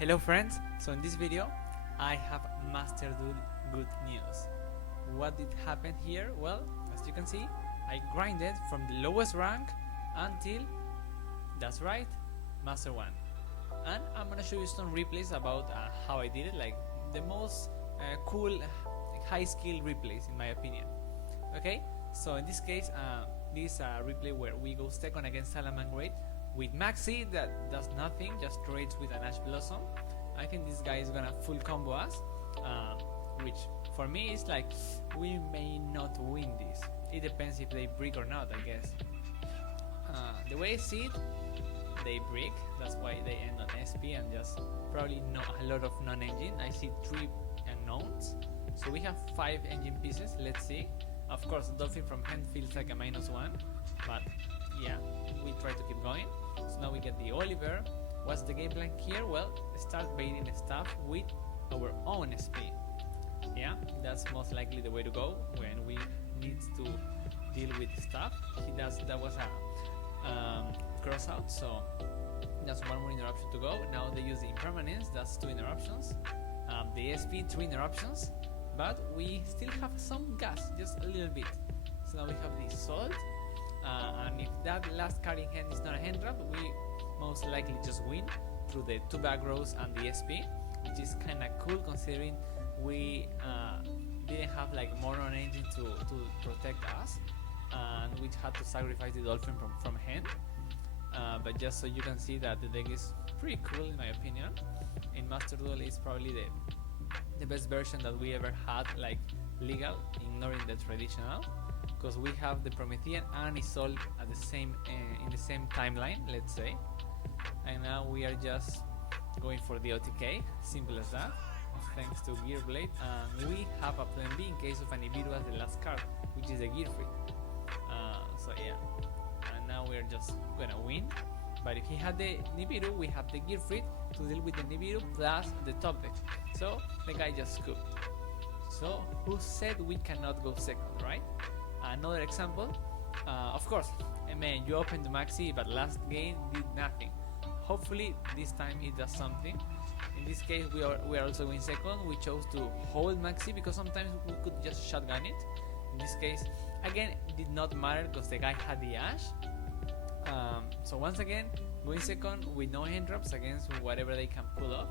Hello friends, so in this video I have mastered Duel good news. What did happen here? Well, as you can see, I grinded from the lowest rank until, that's right, Master 1. And I'm gonna show you some replays about how I did it, like the most cool high skill replays in my opinion. Okay, so in this case, this replay where we go second against Salamangreat with Maxi that does nothing, just trades with an Ash Blossom. I think this guy is gonna full combo us, which for me is like we may not win this. It depends if they brick or not, I guess. The way I see it, they brick, that's why they end on SP and just probably not a lot of non-engine. I see 3 unknowns, so we have 5 engine pieces. Let's see. Of course, Dolphin from hand feels like a -1, but yeah, we try to keep going. So now we get the Oliver. What's the game plan here? Well, start baiting stuff with our own SP. Yeah, that's most likely the way to go when we need to deal with stuff. That was a cross out, so that's one more interruption to go. Now they use the impermanence, that's 2 interruptions. The SP 3 interruptions, but we still have some gas, just a little bit. So now we have the salt, and if that last card in hand is not a hand trap, we most likely just win through the 2 back rows and the SP, which is kinda cool considering we didn't have like more on engine to protect us, and we had to sacrifice the Dolphin from hand. But just so you can see that the deck is pretty cool in my opinion. In Master Duel is probably the best version that we ever had, like legal, ignoring the traditional, because we have the Promethean and Isolde at the same in the same timeline, let's say, and now we are just going for the OTK, simple as that, thanks to Gearblade, and we have a plan B in case of an Nibiru as the last card, which is a Gear Free. So yeah, and now we are just gonna win. But if he had the Nibiru, we have the Gear Free to deal with the Nibiru plus the top deck. So the guy just scooped. So who said we cannot go second, right? Another example, of course, man, you opened the Maxi, but last game did nothing. Hopefully this time it does something. In this case, we are also going second. We chose to hold Maxi because sometimes we could just shotgun it. In this case, again, it did not matter because the guy had the Ash. So once again, going second with no hand drops against whatever they can pull off.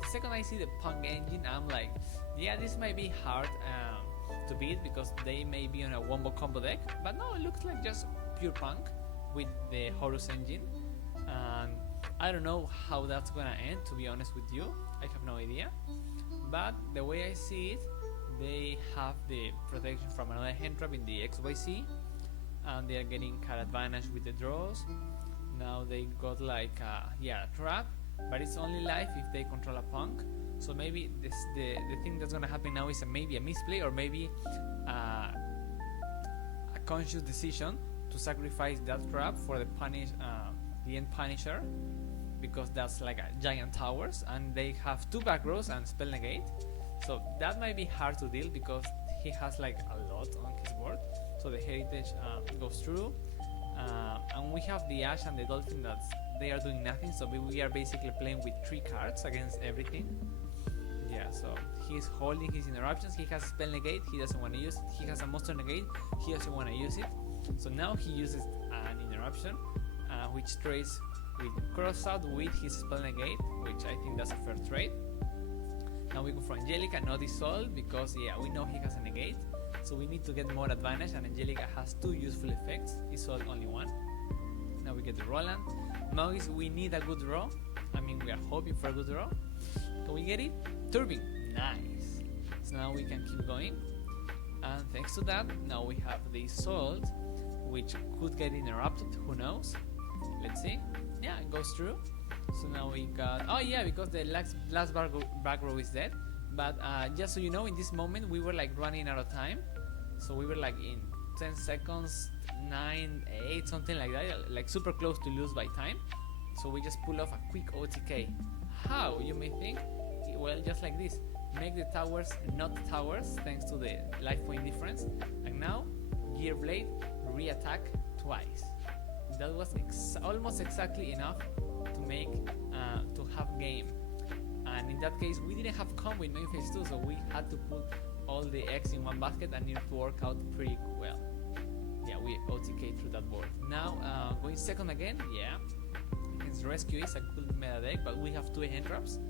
The second I see the Punk engine, I'm like, yeah, this might be hard to beat because they may be on a wombo combo deck, but no, it looks like just pure Punk with the Horus engine, and I don't know how that's gonna end, to be honest with you. I have no idea, but the way I see it, they have the protection from another hand trap in the XYZ, and they are getting card advantage with the draws. Now they got like a trap, but it's only life if they control a Punk. So maybe the thing that's gonna happen now is maybe a misplay, or maybe a conscious decision to sacrifice that trap for the end Punisher, because that's like a giant towers, and they have 2 back rows and spell negate. So that might be hard to deal because he has like a lot on his board. So the heritage goes through, and we have the Ash and the Dolphin that they are doing nothing. So we are basically playing with 3 cards against everything. Yeah, so he's holding his interruptions. He has spell negate, he doesn't want to use it. He has a monster negate, he doesn't want to use it. So now he uses an interruption, which trades with cross out with his spell negate, which I think that's a fair trade. Now we go for Angelica, not Isolde, because yeah, we know he has a negate, so we need to get more advantage, and Angelica has 2 useful effects, Isolde only 1. Now we get the Roland. Maugis, we need a good draw. I mean, we are hoping for a good draw. Can we get it? Turbine, nice. So now we can keep going, and thanks to that, now we have the Isolde, which could get interrupted, who knows. Let's see. Yeah, it goes through. So now we got, oh yeah, because the last back row is dead. But just so you know, in this moment we were like running out of time, so we were like in 10 seconds, 9, 8, something like that, like super close to lose by time. So we just pull off a quick OTK. How, you may think? Well, just like this, make the towers not towers thanks to the life point difference, and now Gearblade re-attack twice. That was almost exactly enough to make to have game. in that case we didn't have combo in main phase 2, so we had to put all the eggs in one basket, and it worked out pretty well. Yeah, we OTK through that board. Now going second again, yeah, against Rescue is a good meta deck, but we have two hand traps.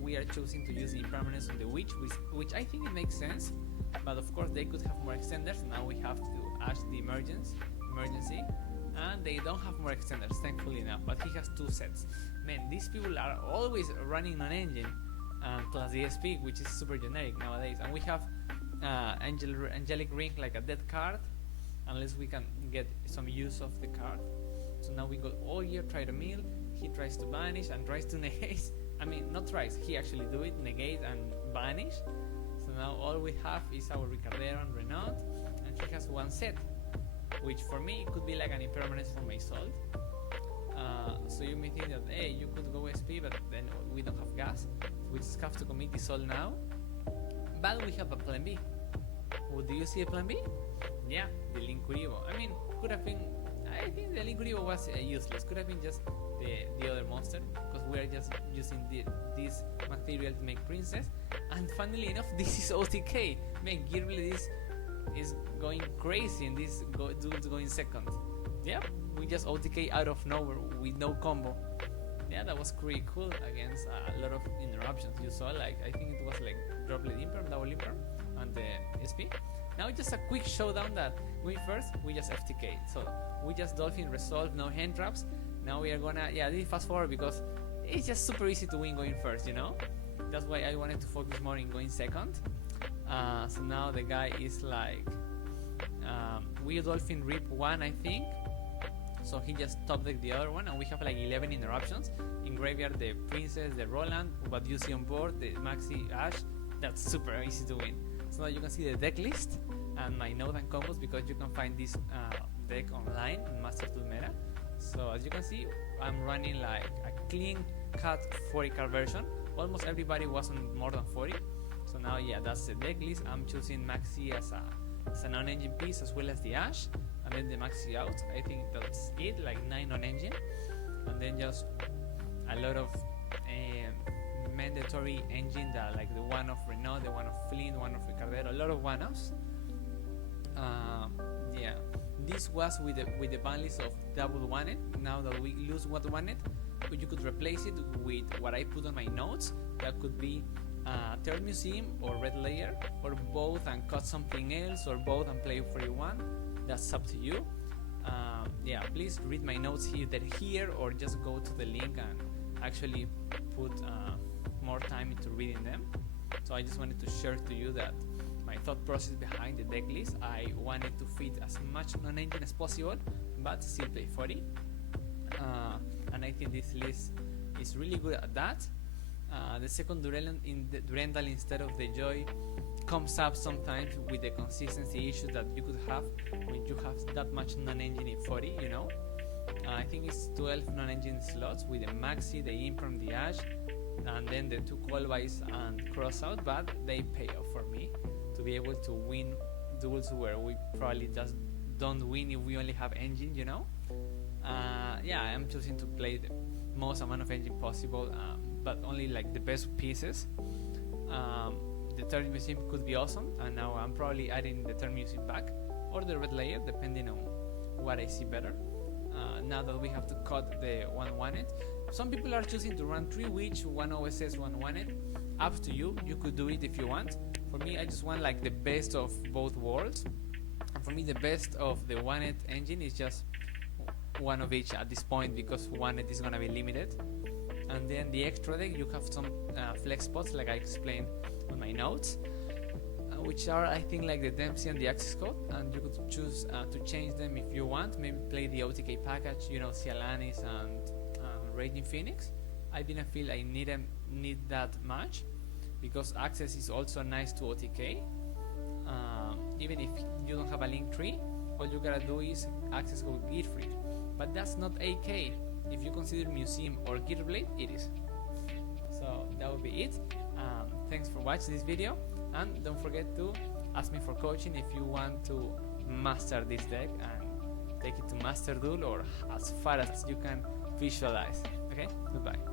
We are choosing to use the impermanence on the witch, which I think it makes sense, but of course they could have more extenders. Now we have to ash the emergency, and they don't have more extenders, thankfully enough, but he has two sets. Man, these people are always running non-engine plus DSP, which is super generic nowadays, and we have Angelic Ring, like a dead card, unless we can get some use of the card. So now we go all year, try to mill, he tries to banish and tries to negate. I mean, not tries, he actually do it, negate and banish. So now all we have is our Ricardero and Renault, and he has one set, which for me could be like an impermanence for my Salt. So you may think that, hey, you could go SP, but then we don't have gas. We just have to commit the Salt now. But we have a plan B. Well, do you see a plan B? Yeah, the Linkuribo. I mean, could have been, I think the Linkuribo was useless. Could have been just the other monster, because we are just using this material to make princess. And funnily enough, this is OTK. Man, Gearbly is going crazy, and this dude's going second. Yeah, we just OTK out of nowhere with no combo. Yeah, that was pretty cool against a lot of interruptions. You saw, like, I think it was like droplet imperm, double imperm, and the SP. Now just a quick showdown that we first, we just FTK. So we just Dolphin resolve, no hand traps. Now we are gonna, yeah, this is fast forward because it's just super easy to win going first, you know? That's why I wanted to focus more in going second. So now the guy is like, we Dolphin Rip 1, I think. So he just top decked the other one, and we have like 11 interruptions. In graveyard, the Princess, the Roland, what you see on board, the Maxi Ash. That's super easy to win. So now you can see the deck list and my node and combos, because you can find this deck online in Master Duel Meta. So as you can see, I'm running like a clean cut 40 card version. Almost everybody was on more than 40. So now, yeah, that's the deck list. I'm choosing Maxi as a non-engine piece, as well as the Ash, and then the Maxi out. I think that's it, like 9 non-engine, and then just a lot of mandatory engine, that like the one of Renault, the one of Flynn, one of Ricardero, a lot of one-offs. Yeah, this was with the ban list of double one-it. Now that we lose one-it, you could replace it with what I put on my notes. That could be Third Museum or Red Layer, or both and cut something else, or both and play 41. That's up to you. Yeah, please read my notes here, or just go to the link and actually put more time into reading them. So I just wanted to share to you that my thought process behind the deck list. I wanted to fit as much non-engine as possible, but still play 40. And I think this list is really good at that. The second Durendal instead of the Joy comes up sometimes with the consistency issues that you could have when you have that much non-engine in 40, you know. I think it's 12 non-engine slots with the Maxi, the Imperm, the Ash, and then the 2 Callbys and Crossout, but they pay off for me to be able to win duels where we probably just don't win if we only have engine, you know. Yeah, I'm choosing to play the most amount of engine possible, but only like the best pieces. The third museum could be awesome, and now I'm probably adding the third museum back, or the red layer, depending on what I see better. Now that we have to cut the 1-1-it, some people are choosing to run 3 witch, 1 OSS, 1-1-it. Up to you, you could do it if you want. For me, I just want like the best of both worlds, and for me the best of the 1-it engine is just one of each at this point, because 1-it is gonna be limited. And then the extra deck, you have some flex spots, like I explained on my notes, which are, I think, like the Dempsey and the Access Code, and you could choose to change them if you want. Maybe play the OTK package, you know, Cialanis and Raging Phoenix. I didn't feel I need that much, because Access is also nice to OTK. Even if you don't have a link tree, all you gotta do is Access Code Gear Free. But that's not AK. If you consider Museum or Gearblade, it is. So that would be it. Thanks for watching this video, and don't forget to ask me for coaching if you want to master this deck and take it to Master Duel, or as far as you can visualize. Okay, goodbye.